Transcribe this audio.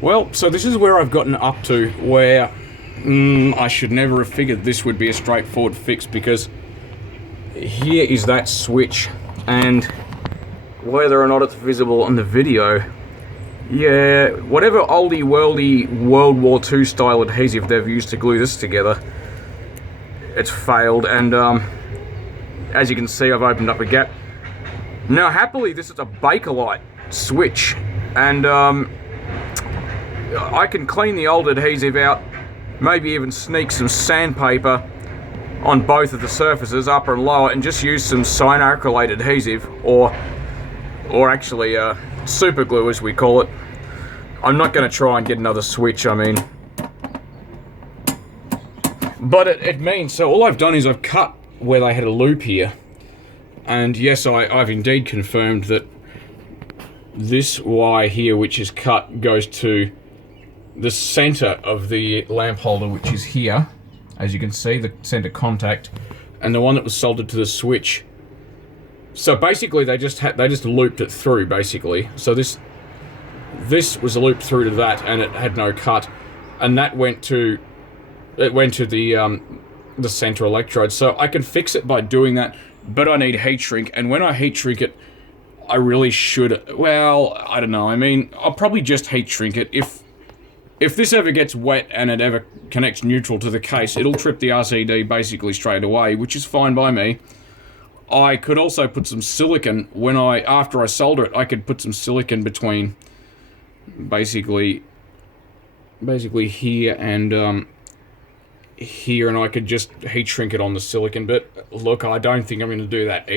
Well, so this is where I've gotten up to, where I should never have figured this would be a straightforward fix, because here is that switch, and whether or not it's visible on the video, yeah, whatever oldie worldy World War II style adhesive they've used to glue this together, it's failed, and as you can see, I've opened up a gap. Now happily this is a Bakelite switch, and I can clean the old adhesive out, maybe even sneak some sandpaper on both of the surfaces, upper and lower, and just use some cyanoacrylate adhesive, or actually super glue as we call it. I'm not going to try and get another switch, I mean. But it means, so all I've done is I've cut where they had a loop here. And yes, I've indeed confirmed that this wire here, which is cut, goes to the center of the lamp holder, which is here. As you can see, the center contact. And the one that was soldered to the switch. So basically they just looped it through, basically. So this was looped through to that, and it had no cut. And that went to the center electrode. So I can fix it by doing that, but I need heat shrink, and when I heat shrink it, I really should, well, I don't know, I mean, I'll probably just heat shrink it. If this ever gets wet and it ever connects neutral to the case, it'll trip the RCD basically straight away, which is fine by me. I could also put some silicone after I solder it, I could put some silicone between basically here and here, and I could just heat shrink it on the silicone, but look, I don't think I'm going to do that either.